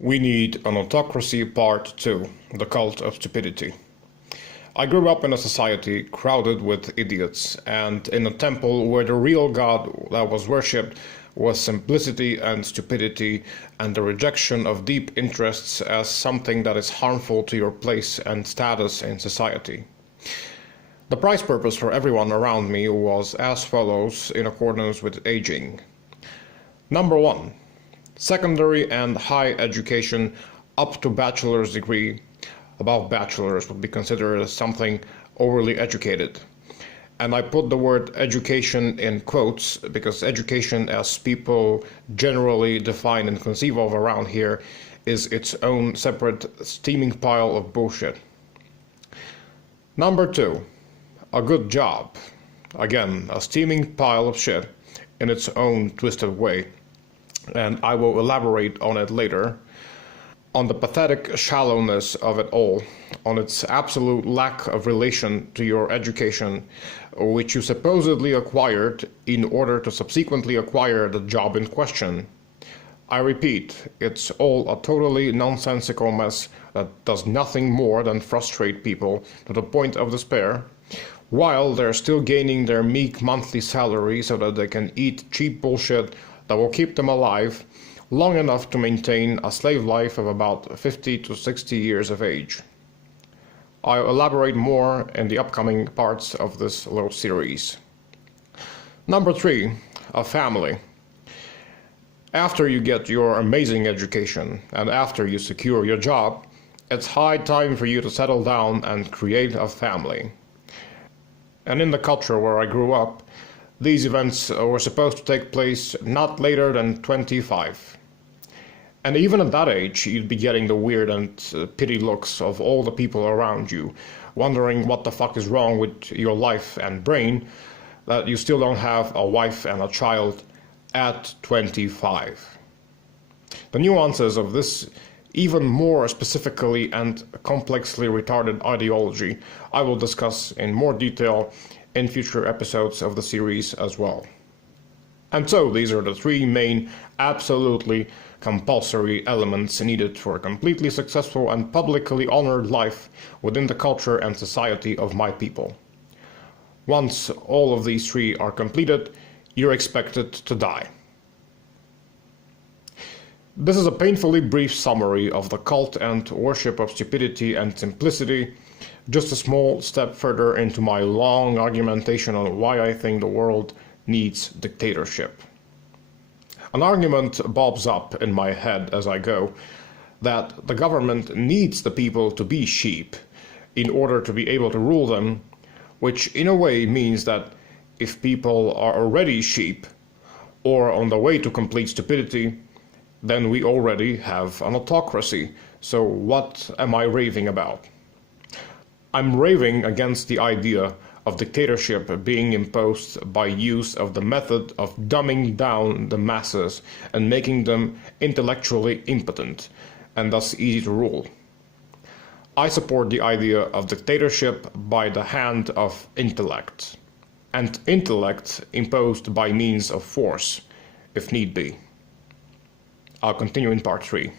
We need an autocracy part 2, the cult of stupidity. I grew up in a society crowded with idiots, and in a temple where the real God that was worshipped was simplicity and stupidity and the rejection of deep interests as something that is harmful to your place and status in society. The price purpose for everyone around me was as follows in accordance with aging. Number 1. Secondary and high education up to bachelor's degree. Above bachelor's would be considered as something overly educated. And I put the word education in quotes because education, as people generally define and conceive of around here, is its own separate steaming pile of bullshit. Number 2, a good job. Again, a steaming pile of shit in its own twisted way. And I will elaborate on it later, on the pathetic shallowness of it all, on its absolute lack of relation to your education, which you supposedly acquired in order to subsequently acquire the job in question. I repeat, it's all a totally nonsensical mess that does nothing more than frustrate people to the point of despair, while they're still gaining their meek monthly salary so that they can eat cheap bullshit that will keep them alive long enough to maintain a slave life of about 50 to 60 years of age. I'll elaborate more in the upcoming parts of this little series. Number 3, a family. After you get your amazing education and after you secure your job, it's high time for you to settle down and create a family. And in the culture where I grew up, these events were supposed to take place not later than 25. And even at that age, you'd be getting the weird and pity looks of all the people around you, wondering what the fuck is wrong with your life and brain, that you still don't have a wife and a child at 25. The nuances of this even more specifically and complexly retarded ideology I will discuss in more detail in future episodes of the series as well. And so these are the 3 main absolutely compulsory elements needed for a completely successful and publicly honored life within the culture and society of my people. Once all of these 3 are completed, you're expected to die. This is a painfully brief summary of the cult and worship of stupidity and simplicity, just a small step further into my long argumentation on why I think the world needs dictatorship. An argument bobs up in my head as I go that the government needs the people to be sheep in order to be able to rule them, which in a way means that if people are already sheep or on the way to complete stupidity, then we already have an autocracy. So what am I raving about? I'm raving against the idea of dictatorship being imposed by use of the method of dumbing down the masses and making them intellectually impotent and thus easy to rule. I support the idea of dictatorship by the hand of intellect, and intellect imposed by means of force, if need be. I'll continue in part 3.